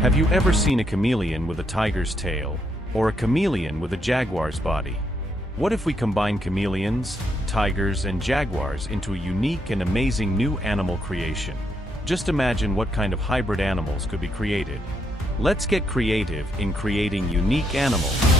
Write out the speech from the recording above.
Have you ever seen a chameleon with a tiger's tail, or a chameleon with a jaguar's body? What if we combine chameleons, tigers, and jaguars into a unique and amazing new animal creation? Just imagine what kind of hybrid animals could be created. Let's get creative in creating unique animals.